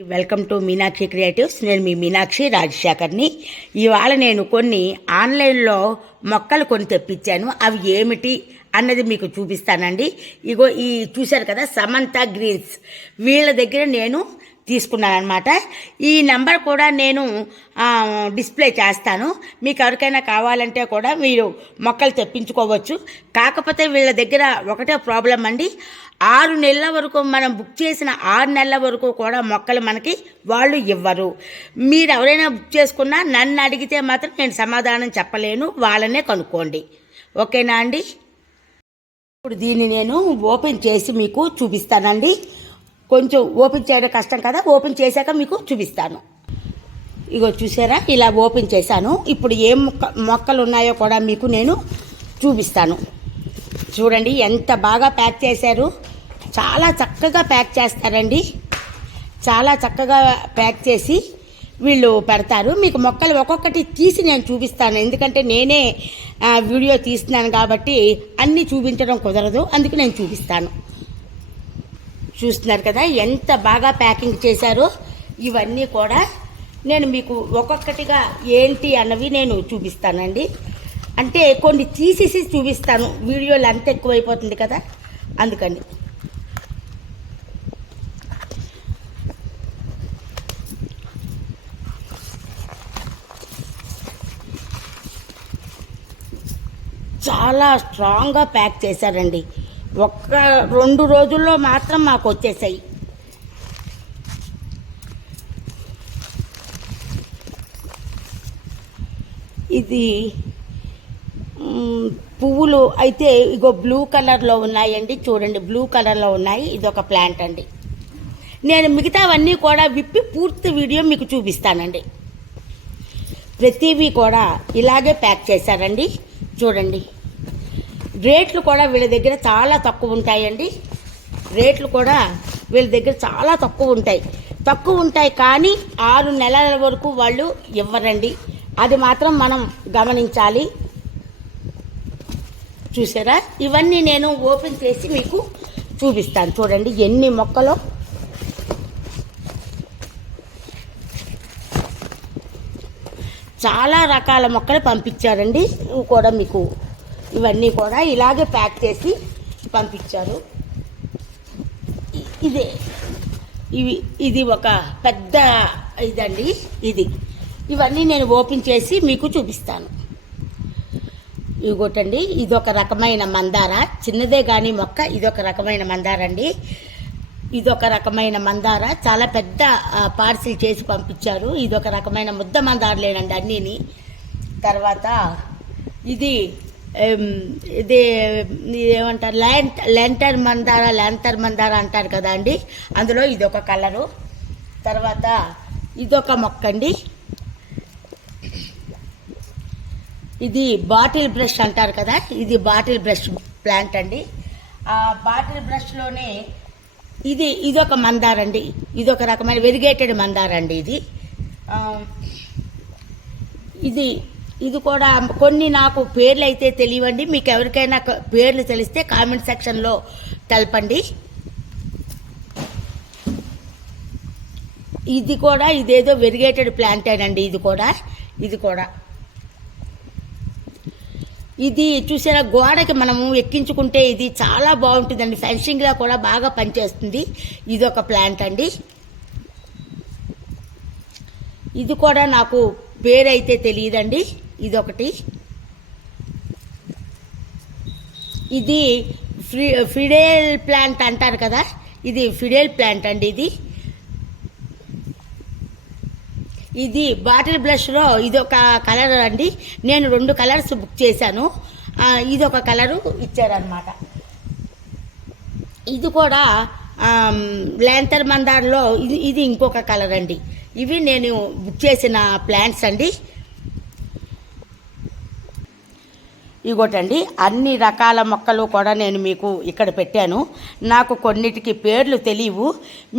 Welcome to Meenakshi creatives. నేను మీ మీనాక్షి రాజశేఖర్ని. ఇవాళ నేను కొన్ని ఆన్లైన్లో మొక్కలు కొని తెప్పించాను. అవి ఏమిటి అన్నది మీకు చూపిస్తానండి. ఇగో ఈ చూశారు కదా, సమంత గ్రీన్స్, వీళ్ళ దగ్గర నేను తీసుకున్నాను అనమాట. ఈ నెంబర్ కూడా నేను డిస్ప్లే చేస్తాను. మీకు ఎవరికైనా కావాలంటే కూడా మీరు మొక్కలు తెప్పించుకోవచ్చు. కాకపోతే వీళ్ళ దగ్గర ఒకటే ప్రాబ్లం అండి, 6 నెలల వరకు మనం బుక్ చేసిన 6 నెలల వరకు కూడా మొక్కలు మనకి వాళ్ళు ఇవ్వరు. మీరు ఎవరైనా బుక్ చేసుకున్నా నన్ను అడిగితే మాత్రం నేను సమాధానం చెప్పలేను, వాళ్ళనే కనుక్కోండి. ఓకేనా అండి? ఇప్పుడు దీన్ని నేను ఓపెన్ చేసి మీకు చూపిస్తానండి. కొంచెం ఓపెన్ చేయడం కష్టం కదా, ఓపెన్ చేశాక మీకు చూపిస్తాను. ఇగో చూసారా, ఇలా ఓపెన్ చేశాను. ఇప్పుడు ఏ మొక్కలు ఉన్నాయో కూడా మీకు నేను చూపిస్తాను. చూడండి ఎంత బాగా ప్యాక్ చేశారు. చాలా చక్కగా ప్యాక్ చేస్తారండి. చాలా చక్కగా ప్యాక్ చేసి వీళ్ళు పెడతారు. మీకు మొక్కలు ఒక్కొక్కటి తీసి నేను చూపిస్తాను, ఎందుకంటే నేనే వీడియో తీస్తున్నాను కాబట్టి అన్నీ చూపించడం కుదరదు, అందుకు నేను చూపిస్తాను. చూస్తున్నారు కదా ఎంత బాగా ప్యాకింగ్ చేశారో. ఇవన్నీ కూడా నేను మీకు ఒక్కొక్కటిగా ఏంటి అన్నవి నేను చూపిస్తానండి. అంటే కొన్ని తీసేసి చూపిస్తాను, వీడియోలు అంత ఎక్కువైపోతుంది కదా, అందుకని. చాలా స్ట్రాంగ్గా ప్యాక్ చేశారండి. 1-2 రోజుల్లో మాత్రం మాకు వచ్చేసాయి. ఇది పువ్వులు అయితే ఇగో బ్లూ కలర్లో ఉన్నాయండి. చూడండి, బ్లూ కలర్లో ఉన్నాయి. ఇది ఒక ప్లాంట్ అండి. నేను మిగతావన్నీ కూడా విప్పి పూర్తి వీడియో మీకు చూపిస్తానండి. ప్రతివీ కూడా ఇలాగే ప్యాక్ చేశారండి. చూడండి, రేట్లు కూడా వీళ్ళ దగ్గర చాలా తక్కువ ఉంటాయండి. రేట్లు కూడా వీళ్ళ దగ్గర చాలా తక్కువ ఉంటాయి కానీ 6 నెలల వరకు వాళ్ళు ఇవ్వరండి. అది మాత్రం మనం గమనించాలి. చూసారా, ఇవన్నీ నేను ఓపెన్ చేసి మీకు చూపిస్తాను. చూడండి ఎన్ని మొక్కలు. చాలా రకాల మొక్కలు పంపించారండి. ఇవి కూడా మీకు ఇవన్నీ కూడా ఇలాగే ప్యాక్ చేసి పంపించారు. ఇది ఒక పెద్ద ఇదండి. ఇవన్నీ నేను ఓపెన్ చేసి మీకు చూపిస్తాను. ఇదిగోటండి, ఇదొక రకమైన మందార, చిన్నదే కానీ మొక్క. ఇదొక రకమైన మందార అండి. ఇదొక రకమైన మందార, చాలా పెద్ద పార్సిల్ చేసి పంపించారు. ఇదొక రకమైన ముద్ద మందారలేనండి అన్నీని. తర్వాత ఇది ఏమంటారు, ల్యాంతర్ మందార అంటారు కదా అండి, అందులో ఇదొక కలరు. తర్వాత ఇదొక మొక్క అండి. ఇది బాటిల్ బ్రష్ అంటారు కదా, ఇది బాటిల్ బ్రష్ ప్లాంట్ అండి. ఆ బాటిల్ బ్రష్లోనే ఇదొక మందార అండి. ఇదొక రకమైన వెరిగేటెడ్ మందార అండి. ఇది కూడా కొన్ని నాకు పేర్లు అయితే తెలియవండి. మీకు ఎవరికైనా పేర్లు తెలిస్తే కామెంట్ సెక్షన్లో తెలపండి. ఇదేదో వెరిగేటెడ్ ప్లాంటేనండి. ఇది చూసారా, గోడకి మనము ఎక్కించుకుంటే ఇది చాలా బాగుంటుందండి. ఫెన్సింగ్లా కూడా బాగా పనిచేస్తుంది. ఇదొక ప్లాంట్ అండి. ఇది కూడా నాకు పేరైతే తెలియదండి. ఇదొకటి. ఇది ఫిడేల్ ప్లాంట్ అంటారు కదా, ఇది ఫిడేల్ ప్లాంట్ అండి. ఇది బాటిల్ బ్రష్లో ఇదొక కలర్ అండి. నేను 2 కలర్స్ బుక్ చేశాను. ఇదొక కలరు ఇచ్చారనమాట. ఇది కూడా ల్యాంతర్ మందార్లో ఇది ఇంకొక కలర్ అండి. ఇవి నేను బుక్ చేసిన ప్లాంట్స్ అండి. ఇగోటండి, అన్ని రకాల మొక్కలు కూడా నేను మీకు ఇక్కడ పెట్టాను. నాకు కొన్నిటికి పేర్లు తెలియవు.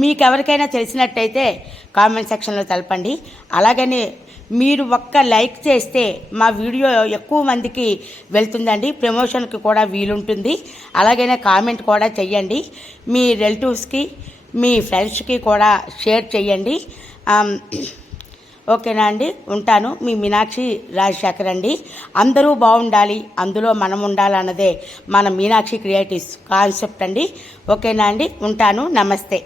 మీకు ఎవరికైనా తెలిసినట్టయితే కామెంట్ సెక్షన్లో తెలపండి. అలాగని మీరు ఒక్క లైక్ చేస్తే మా వీడియో ఎక్కువ మందికి వెళ్తుందండి, ప్రమోషన్కి కూడా వీలుంటుంది. అలాగనే కామెంట్ కూడా చెయ్యండి. మీ రిలేటివ్స్కి, మీ ఫ్రెండ్స్కి కూడా షేర్ చేయండి. ఓకేనా అండి, ఉంటాను. మీ మీనాక్షి రాజశేఖర్ అండి. అందరూ బాగుండాలి, అందులో మనం ఉండాలన్నదే మన మీనాక్షి క్రియేటివ్స్ కాన్సెప్ట్ అండి. ఓకేనా అండి, ఉంటాను. నమస్తే.